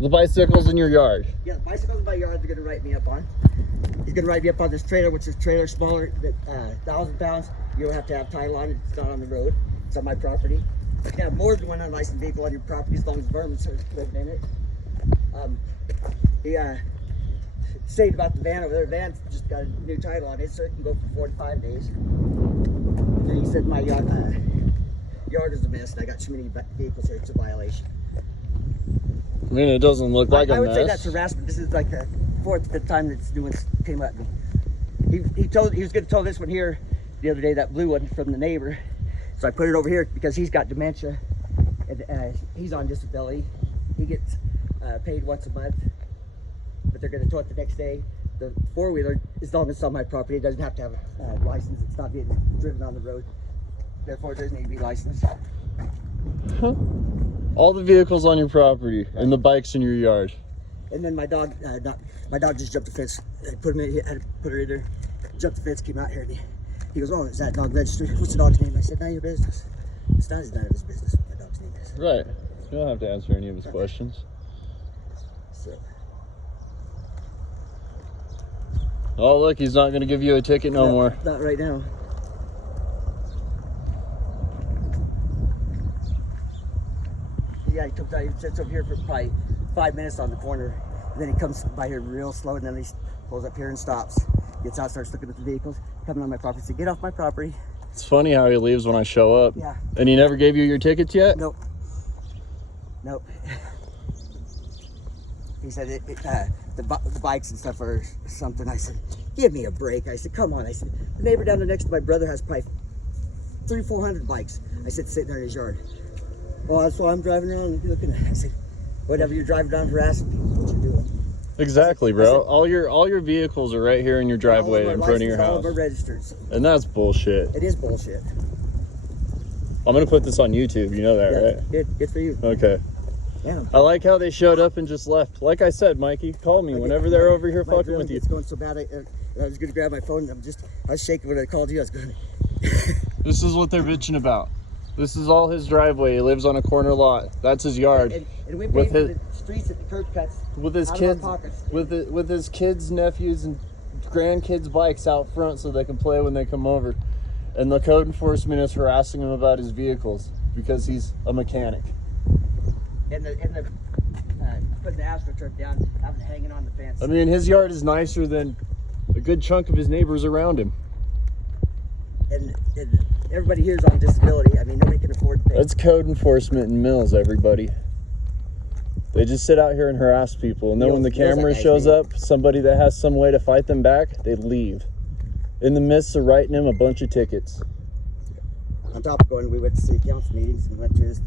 The bicycle's in your yard. Yeah, the bicycle's in my yard. They're gonna write me up on. He's gonna write me up on this trailer, which is trailer smaller than 1,000 pounds. You don't have to have title on it. It's not on the road. It's on my property. You can have more than one unlicensed vehicle on your property as long as vermin's living in it. He stated about the van over there. The van's just got a new title on it, so it can go for 4 to 5 days. And he said my yard is a mess, and I got too many vehicles here. It's a violation. I mean, it doesn't look like a mess. I would say that's harassment. This is like the 4th or 5th time this new one came up. He was going to tell this one here the other day, that blue one from the neighbor. So I put it over here because he's got dementia and he's on disability. He gets paid once a month, but they're going to tow it the next day. The 4-wheeler, as long as it's on my property, it doesn't have to have a license. It's not being driven on the road. Therefore, it doesn't need to be licensed. Huh. All the vehicles on your property and the bikes in your yard. And then my dog just jumped the fence. I put her in there, jumped the fence, came out here, and he goes, "Oh, is that dog registered? What's the dog's name?" I said, "None of your business." It's none of his business what my dog's name is. Right. You don't have to answer any of his questions. So. Oh, look, he's not going to give you a ticket no more. Not right now. Yeah, he comes out, he sits over here for probably 5 minutes on the corner. And then he comes by here real slow, and then he pulls up here and stops. Gets out, starts looking at the vehicles, coming on my property. So get off my property. It's funny how he leaves when I show up. Yeah. And he never gave you your tickets yet? Nope. Nope. He said the bikes and stuff are something. I said, give me a break. I said, come on. I said, the neighbor down there next to my brother has probably 300-400 bikes. I said, sitting there in his yard. Well, that's why I'm driving around looking at it. I said, whatever, you're driving around harassing people, what you doing? Exactly, bro. All your vehicles are right here in your driveway in front of your house. All of our registered. And that's bullshit. It is bullshit. I'm gonna put this on YouTube, you know that, Yeah, right? good for you. Okay. Yeah. I like how they showed up and just left. Like I said, Mikey, call me whenever they're over here fucking with you. It's going so bad. I was gonna grab my phone. I was shaking when I called you. I was going. This is what they're bitching about. This is all his driveway. He lives on a corner lot. That's his yard. And we pay for the streets and the curb cuts. With his kids, with his kids, nephews, and grandkids' bikes out front so they can play when they come over. And the code enforcement is harassing him about his vehicles because he's a mechanic. And putting the astroturf down, having it hanging on the fence. I mean, his yard is nicer than a good chunk of his neighbors around him. And everybody here is on disability. I mean, nobody can afford to pay. That's code enforcement in Mills, everybody. They just sit out here and harass people, and then when the camera shows up, somebody that has some way to fight them back, they leave. In the midst of writing him a bunch of tickets. On top of going, we went to city council meetings and went through this